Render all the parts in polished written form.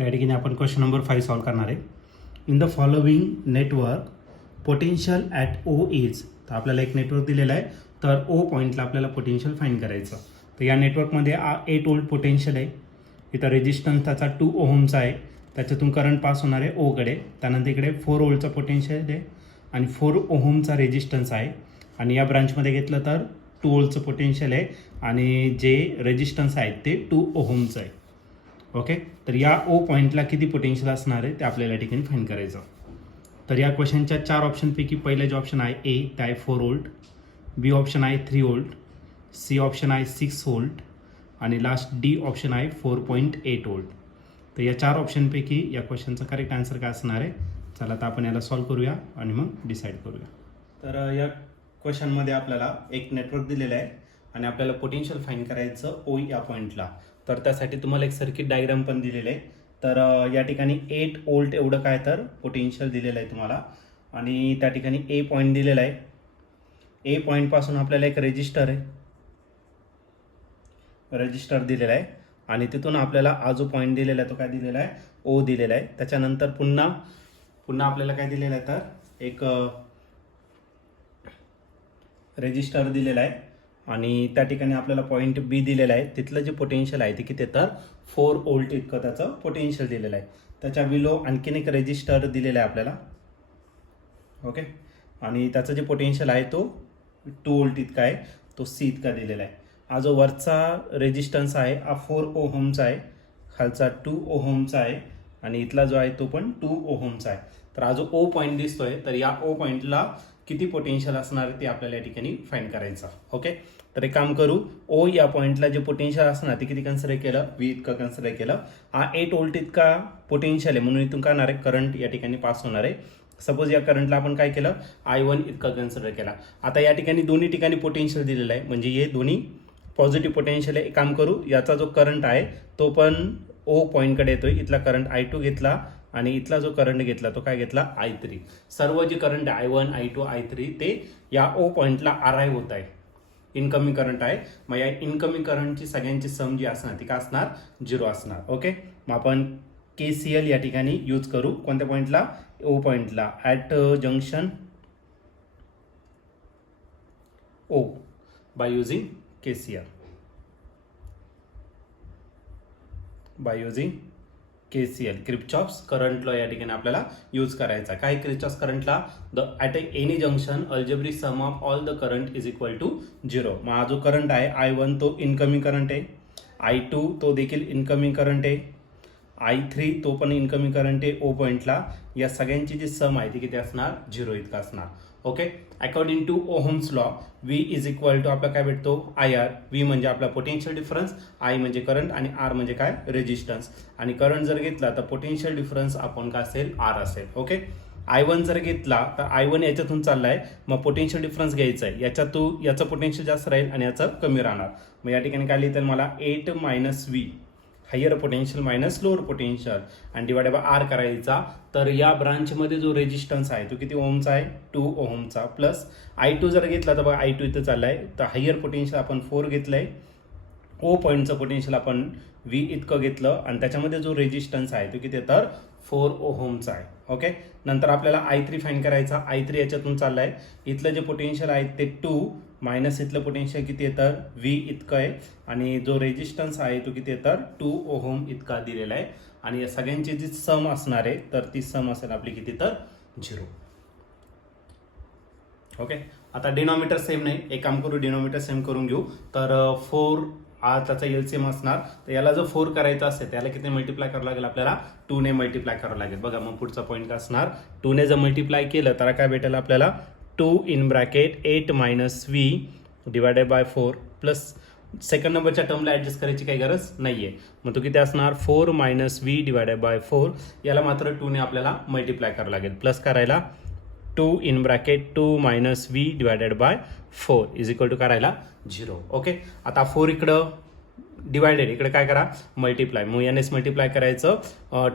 त्या ठिकाणी आपण क्वेश्चन नंबर 5 सॉल्व करणार आहे. In the following network potential at O is. तर आपल्याला एक नेटवर्क दिलेलं आहे, तर ओ पॉईंटला आपल्याला पोटेन्शियल फाईंड करायचं. तर या नेटवर्कमध्ये 8 वोल्ट पोटेन्शियल आहे. इथं रेजिस्टन्स त्याचा 2 ओहमचा आहे. त्याच्यातून करंट पास होणार आहे ओकडे. त्यानंतर इकडे 4 वोल्टचा पोटेन्शियल आहे आणि 4 ओहमचा रेजिस्टन्स आहे. आणि या ब्रांचमध्ये घेतलं तर 2 वोल्टचं पोटेन्शियल आहे आणि जे रेजिस्टन्स आहे ते 2 ओहमचं आहे. ओके, तर या ओ पॉईंटला किती पोटेन्शियल असणार आहे ते आपल्याला या ठिकाणी फाईंड करायचं. तर या क्वेश्चनच्या 4 ऑप्शनपैकी पहिलं जे ऑप्शन आहे ए ते आहे 4 वोल्ट, बी ऑप्शन आहे 3 वोल्ट, सी ऑप्शन आहे 6 वोल्ट आणि लास्ट डी ऑप्शन आहे 4.8 वोल्ट. तर या 4 ऑप्शनपैकी या क्वेश्चनचा करेक्ट आन्सर काय असणार आहे. चला तर आपण याला सॉल्व करूया आणि मग डिसाईड करूया. तर या क्वेश्चनमध्ये आपल्याला एक नेटवर्क दिलेलं आहे आणि आपल्याला पोटेन्शियल फाईंड करायचं ओ या पॉईंटला. तर त्यासाठी तुम्हाला एक सर्किट डायग्राम पण दिलेलं आहे. तर या ठिकाणी 8 वोल्ट एवढं काय तर पोटेन्शियल दिलेलं आहे तुम्हाला आणि त्या ठिकाणी ए पॉईंट दिलेला आहे. ए पॉईंटपासून आपल्याला एक रजिस्टर दिलेला आहे आणि तिथून आपल्याला हा जो पॉईंट दिलेला आहे तो काय दिलेला आहे, ओ दिलेला आहे. त्याच्यानंतर पुन्हा आपल्याला काय दिलेलं आहे तर एक रजिस्टर दिलेला आहे आणि त्या ठिकाणी आपल्याला पॉईंट बी दिलेला आहे. तिथलं जे पोटेन्शियल आहे ते किती तर 4 वोल्ट इतकं त्याचं पोटेन्शियल दिलेलं आहे. त्याच्या बिलो आणखीन एक रजिस्टर दिलेला आहे आपल्याला. ओके, आणि त्याचं जे पोटेन्शियल आहे तो 2 वोल्ट इतका आहे, तो सी इतका दिलेला आहे. हा जो वरचा रेजिस्टन्स आहे हा 4 ओहमचा आहे, खालचा 2 ओहमचा आहे आणि इथला जो आहे तो पण 2 ओहमचा आहे. तर हा जो ओ पॉईंट दिसतोय तर या ओ पॉईंटला किती पोटेन्शियल असणार आहे ते आपल्याला या ठिकाणी फाईंड करायचं. ओके, तर एक काम करू, ओ या पॉईंटला जे पोटेन्शियल असणार ते किती कन्सिडर केलं, व्ही इतकं कन्सिडर केलं. हा 8 वोल्ट इतका पोटेन्शियल आहे म्हणून इथून काय होणार आहे, करंट या ठिकाणी पास होणार आहे. सपोज या करंटला आपण काय केलं, I1 इतका कन्सिडर केला. आता या ठिकाणी दोन्ही ठिकाणी पोटेन्शियल दिलेलं आहे म्हणजे हे दोन्ही पॉझिटिव्ह पोटेन्शियल आहे. एक काम करू, याचा जो करंट आहे तो पण ओ पॉईंटकडे येतोय. इथला करंट I2 घेतला आणि इथला जो करंट घेतला तो काय घेतला, I3. सर्व जे करंट आहे I1, I2, I3 ते या ओ पॉईंटला अराईव्ह होत आहे. इनकमिंग करंट आहे. मग या इनकमिंग करंटची सगळ्यांची सम जी असणार ती काय असणार, 0 असणार. ओके, मग आपण KCL या ठिकाणी यूज करू. कोणत्या पॉईंटला, ओ पॉईंटला, at junction O by using KCL. Kirchhoff's current law या ठिकाणी आपल्याला यूज करायचा. काय Kirchhoff's current law, the at any junction algebraic sum of all the current is equal to 0. मग हा जो करंट आहे I1 तो इनकमिंग करंट आहे, I2 तो देखील इनकमिंग करंट आहे, I3 तो पण इनकमिंग करंट आहे ओ पॉईंटला. या सगळ्यांची जी सम आहे ती किती असणार, 0 इतका असणार. Okay, according to Ohm's law V is equal to आपला काय भेटतो, IR. V म्हणजे आपला पोटेन्शियल डिफरन्स, I म्हणजे करंट आणि R म्हणजे काय, रेजिस्टन्स. आणि करंट जर घेतला तर पोटेन्शियल डिफरन्स आपण काय असेल, R असेल. ओके, I1 जर घेतला तर I1 याच्यातून चाललाय, मग पोटेन्शियल डिफरन्स घ्यायचा आहे. याचं पोटेन्शियल जास्त राहील आणि याचं कमी राहणार. मग या ठिकाणी काय लिहितं मला 8 - V higher potential minus lower potential आणि डिवाइडेड बाय आर करायचा. तर या ब्रांचमध्ये जो रेजिस्टन्स आहे तो किती ओहमचा आहे, 2 ओहमचा. प्लस I2 जर घेतला तर बघा I2 इथं चाललाय, तर हायर पोटेन्शियल आपण 4 घेतलंय, ओ पॉईंटचं पोटेन्शियल आपण V इतकं घेतलं आणि त्याच्यामध्ये जो रेजिस्टन्स आहे तो किती तर 4 ओहमचा आहे. ओके, नंतर आपल्याला I3 फाईंड करायचा. I3 याच्यातून चाललाय, इथलं जे पोटेन्शियल आहे ते 2 मायनस इथलं पोटेन्शियल किती येतं, V इतकं आहे आणि जो रेजिस्टन्स आहे तो किती येतं, 2 ओहम इतका दिलेला आहे. आणि या सगळ्यांची जी सम असणार आहे तर ती सम असेल आपली किती तर 0. ओके, आता डिनॉमिनेटर सेम नाही, एक काम करू, डिनॉमिनेटर सेम करून घेऊ. तर 4 हा त्याचा LCM असणार. तर याला जर 4 करायचा असेल त्याला किती मल्टिप्लाय करावं लागेल, आपल्याला 2 ने मल्टिप्लाय करावं लागेल. बघा मग पुढचा पॉईंट काय असणार, 2 ने जर मल्टिप्लाय केलं तर काय भेटेल आपल्याला, 2 in bracket 8 - V divided by 4 plus second नंबरच्या टर्मला ॲडजस्ट करायची काही गरज नाही आहे. मग तो किती असणार, 4 - V डिवायडेड बाय 4. याला मात्र 2 ने आपल्याला मल्टिप्लाय करावं लागेल. प्लस करायला 2 in bracket 2 - V divided by 4 is equal to करायला 0. ओके, आता 4 इकडं डिवायडेड, इकडे काय करा, मल्टिप्लाय. मग यानेच मल्टिप्लाय करायचं.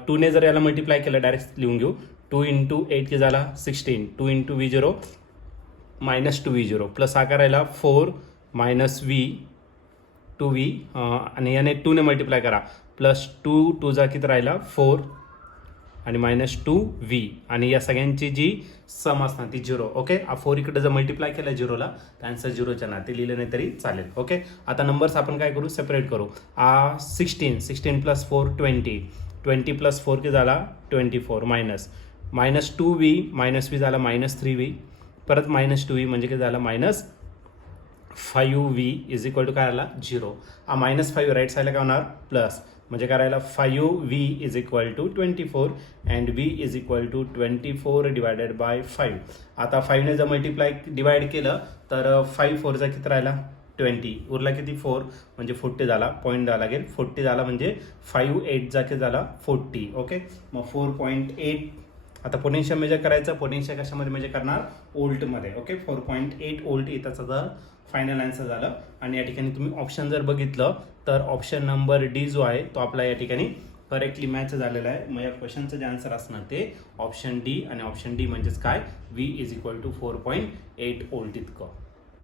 2 ने जर याला मल्टिप्लाय केलं डायरेक्ट लिहून घेऊ, 2 × 8 की झाला 16, 2 × V0 - 2V0 प्लस हा करायला 4 - V 2V आणि याने 2 ने मल्टिप्लाय करा. प्लस 2 जा किती राहिला 4 आणि -2v आणि या सगळ्यांची जी सम असणार ती 0. ओके, 4 इकडे जर मल्टिप्लाय केला 0ला तर आन्सर 0च्या ना ते लिहिलं नाही तरी चालेल. ओके, आता नंबर्स आपण काय करू, सेपरेट करू. 16 प्लस 4 20 प्लस 4 किती झाला 24 -2v -v झाला -3v परत -2v म्हणजे किती झाला -5v इज इक्वल टू काय आला 0. -5 राईट साईडला काय होणार प्लस म्हणजे करायला 5v is equal to 24 and v is equal to 24 divided by 5. आता 5ने जर मल्टिप्लाय डिवाइड केलं तर 5 4 चा किती राहिला 20 उरला किती 4 म्हणजे 40 झाला. पॉईंट द्यावा लागेल 40 झाला म्हणजे 5 8 चा किती झाला 40. ओके, मग 4.8. आता पोटेन्शियल मेजर करायचं. पोटेन्शियल कशामध्ये मेजर करणार ओल्टमध्ये. ओके, 4.8 ओल्ट इथंचा जर फायनल आन्सर झालं. आणि या ठिकाणी तुम्ही ऑप्शन जर बघितलं तर ऑप्शन नंबर डी जो आहे तो आपला या ठिकाणी करेक्टली मॅच झालेला आहे. मग या क्वेश्चनचं जे आन्सर असणार ते ऑप्शन डी आणि ऑप्शन डी म्हणजेच काय v इज इक्वल टू 4.8 ओल्ट इतकं.